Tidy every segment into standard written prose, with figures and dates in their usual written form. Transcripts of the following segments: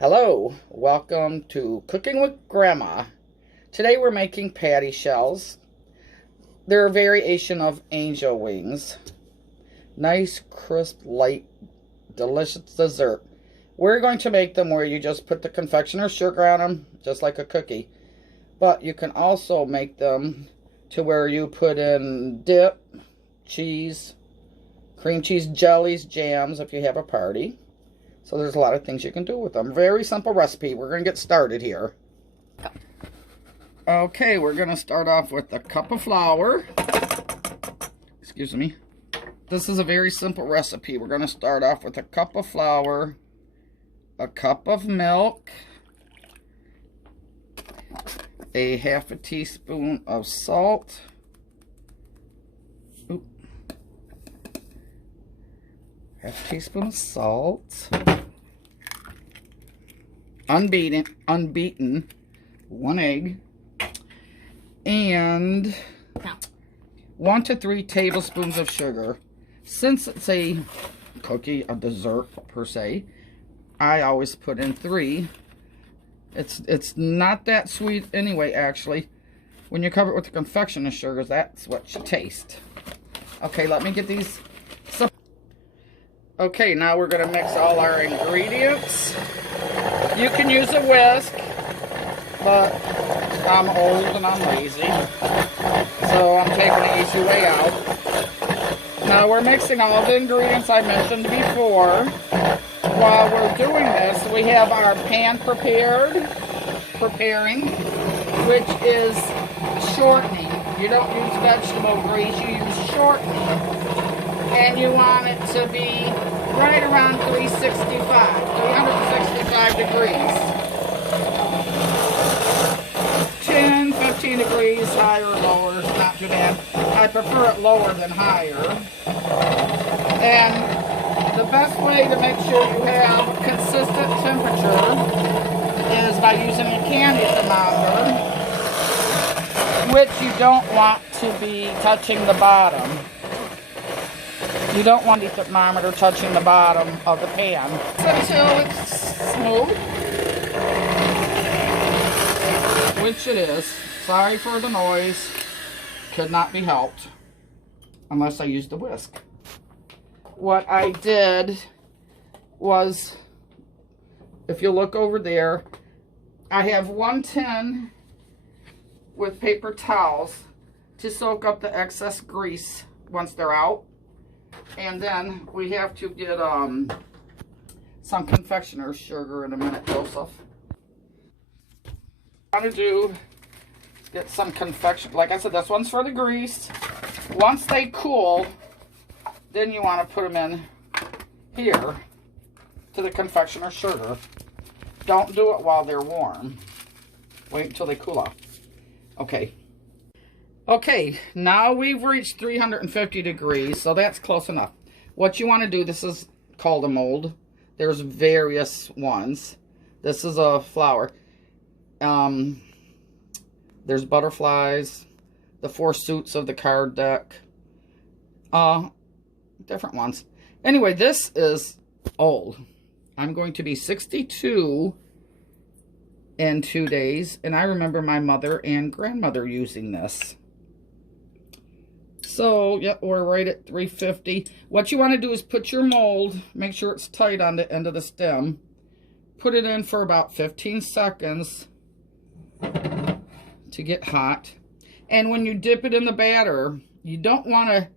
Hello, welcome to Cooking with Grandma. Today we're making patty shells. They're a variation of angel wings. Nice, crisp, light, delicious dessert. We're going to make them where you just put the confectioner's sugar on them, just like a cookie. But you can also make them to where you put in dip, cheese, cream cheese, jellies, jams if you have a party. So there's a lot of things you can do with them. Very simple recipe. We're going to get started here. Okay, we're going to start off with a cup of flour. Excuse me. This is a very simple recipe. We're going to start off with a cup of flour, a cup of milk, a half a teaspoon of salt, half a teaspoon of salt, unbeaten, 1 egg, and 1 to 3 tablespoons of sugar. Since it's a cookie, a dessert per se, I always put in 3. It's not that sweet anyway, actually. When you cover it with the confectioner sugars, that's what you taste. Okay, let me get these. Okay, now we're going to mix all our ingredients. You can use a whisk, but I'm old and I'm lazy, so I'm taking the easy way out. Now we're mixing all the ingredients I mentioned before. While we're doing this, we have our pan preparing, which is shortening. You don't use vegetable grease, you use shortening. And you want it to be right around 365 degrees. 10, 15 degrees higher or lower is not too bad. I prefer it lower than higher. And the best way to make sure you have consistent temperature is by using a candy thermometer, which you don't want to be touching the bottom. You don't want the thermometer touching the bottom of the pan until it's smooth, which it is. Sorry for the noise. Could not be helped unless I used the whisk. What I did was, if you look over there, I have 1 tin with paper towels to soak up the excess grease once they're out. And then we have to get some confectioner's sugar in a minute, Joseph. What I want to do is get some confection. Like I said, this one's for the grease. Once they cool, then you want to put them in here to the confectioner's sugar. Don't do it while they're warm. Wait until they cool off. Okay. Okay, now we've reached 350 degrees, so that's close enough. What you want to do, this is called a mold. There's various ones. This is a flower. There's butterflies, the 4 suits of the card deck. Different ones. Anyway, this is old. I'm going to be 62 in 2 days, and I remember my mother and grandmother using this. So, yep, we're right at 350. What you want to do is put your mold, make sure it's tight on the end of the stem. Put it in for about 15 seconds to get hot. And when you dip it in the batter, you don't want to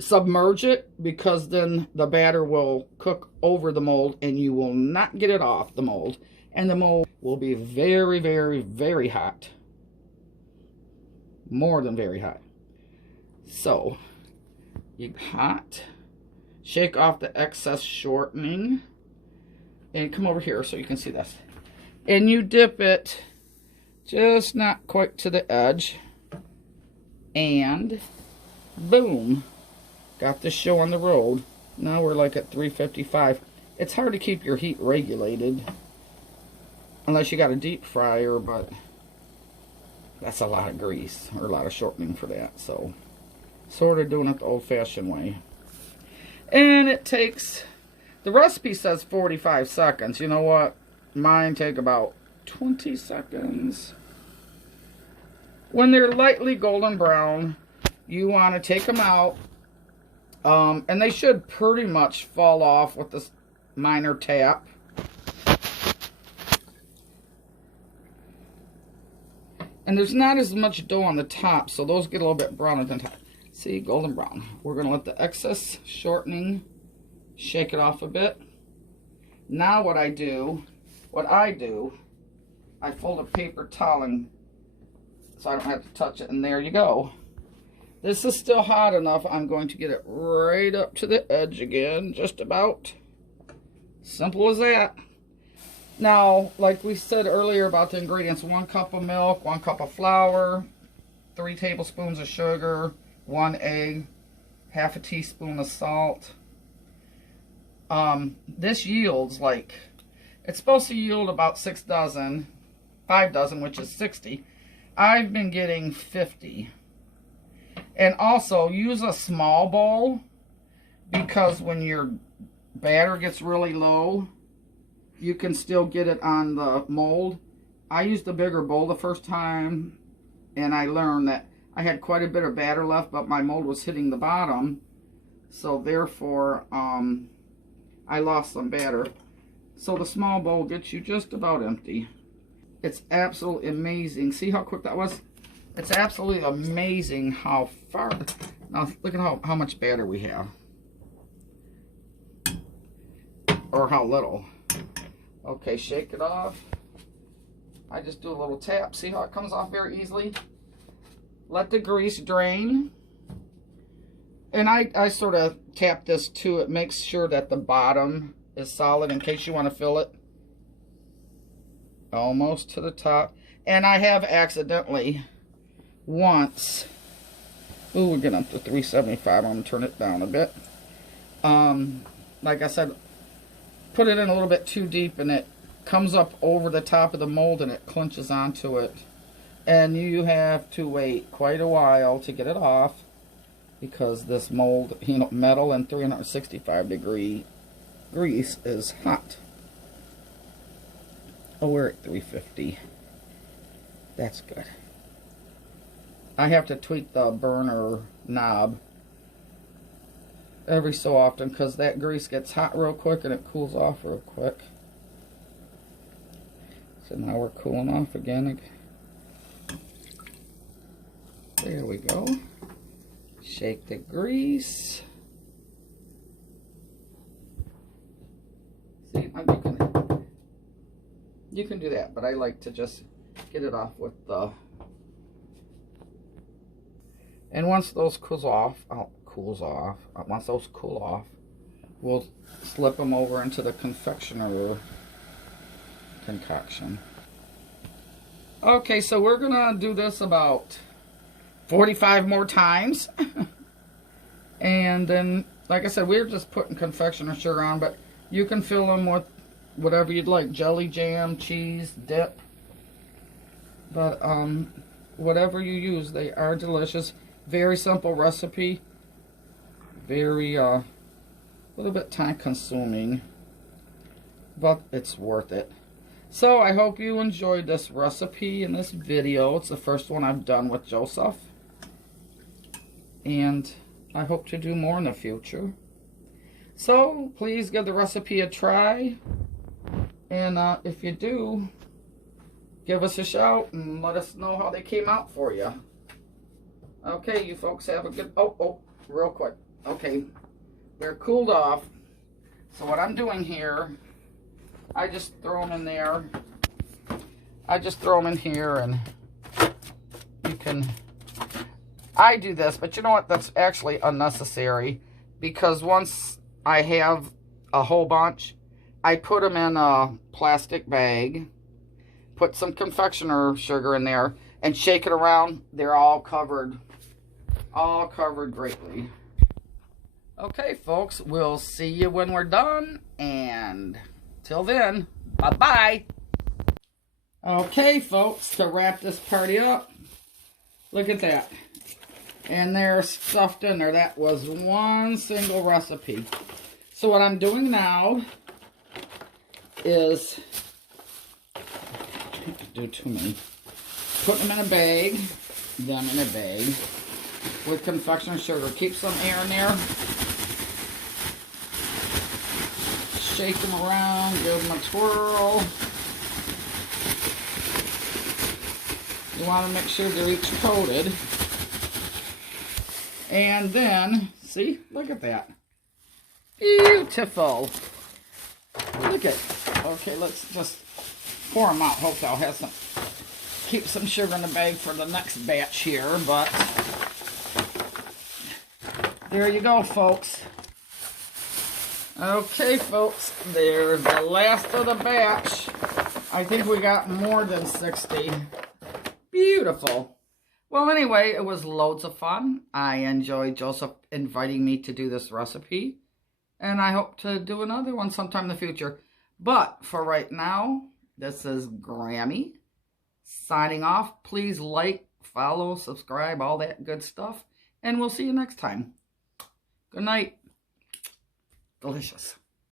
submerge it, because then the batter will cook over the mold and you will not get it off the mold. And the mold will be very, very, very hot. More than very hot. So, you hot, shake off the excess shortening, and come over here so you can see this. And you dip it just not quite to the edge, and boom, got the show on the road. Now we're like at 355. It's hard to keep your heat regulated unless you got a deep fryer, but that's a lot of grease or a lot of shortening for that. So sort of doing it the old-fashioned way. And it takes The recipe says 45 seconds. You know what? Mine take about 20 seconds. When they're lightly golden brown, you want to take them out. And they should pretty much fall off with this minor tap. And there's not as much dough on the top, so those get a little bit browner than top. See, golden brown. We're going to let the excess shortening shake it off a bit. Now what I do, I fold a paper towel and so I don't have to touch it, and there you go. This is still hot enough. I'm going to get it right up to the edge again, just about. Simple as that. Now, like we said earlier about the ingredients, 1 cup of milk, 1 cup of flour, 3 tablespoons of sugar, 1 egg, half a teaspoon of salt. This yields like, it's supposed to yield about 5 dozen, which is 60. I've been getting 50. And also, use a small bowl, because when your batter gets really low, you can still get it on the mold. I used a bigger bowl the first time, and I learned that I had quite a bit of batter left, but my mold was hitting the bottom. So therefore, I lost some batter. So the small bowl gets you just about empty. It's absolutely amazing. See how quick that was? It's absolutely amazing how far. Now look at how much batter we have. Or how little. Okay, shake it off. I just do a little tap. See how it comes off very easily? Let the grease drain. And I sort of tap this too. It makes sure that the bottom is solid in case you want to fill it. Almost to the top. And I have accidentally once, ooh, we're getting up to 375. I'm going to turn it down a bit. Like I said, put it in a little bit too deep and it comes up over the top of the mold and it clinches onto it. And you have to wait quite a while to get it off because this mold, you know, metal and 365-degree grease is hot. Oh, we're at 350. That's good. I have to tweak the burner knob every so often because that grease gets hot real quick and it cools off real quick. So now we're cooling off again. There we go. Shake the grease. See, you can do that, but I like to just get it off with the. And once those once those cool off, we'll slip them over into the confectioner concoction. Okay, so we're gonna do this about 45 more times. And then, like I said, we're just putting confectioner sugar on, but you can fill them with whatever you'd like, jelly, jam, cheese, dip. But whatever you use, they are delicious. Very simple recipe. Very little bit time consuming, but it's worth it. So I hope you enjoyed this recipe and this video. It's the first one I've done with Joseph, and I hope to do more in the future. So please give the recipe a try, and if you do, give us a shout and let us know how they came out for you. Okay, you folks have a good, real quick. Okay, they're cooled off. So what I'm doing here, I just throw them in there. I just throw them in here, and you can, I do this, but you know what, that's actually unnecessary, because once I have a whole bunch, I put them in a plastic bag, put some confectioner sugar in there, and shake it around. They're all covered greatly. Okay, folks, we'll see you when we're done, and till then, bye-bye. Okay, folks, to wrap this party up, look at that. And they're stuffed in there. That was one single recipe. So what I'm doing now is, do too many, put them in a bag, with confectioner sugar. Keep some air in there. Shake them around, give them a twirl. You want to make sure they're each coated. And then, see, look at that. Beautiful. Look at, okay, let's just pour them out. Hopefully I'll have some, keep some sugar in the bag for the next batch here, but there you go, folks. Okay, folks, there's the last of the batch. I think we got more than 60. Beautiful. Well, anyway, it was loads of fun. I enjoyed Joseph inviting me to do this recipe, and I hope to do another one sometime in the future. But for right now, this is Grammy signing off. Please like, follow, subscribe, all that good stuff, and we'll see you next time. Good night. Delicious.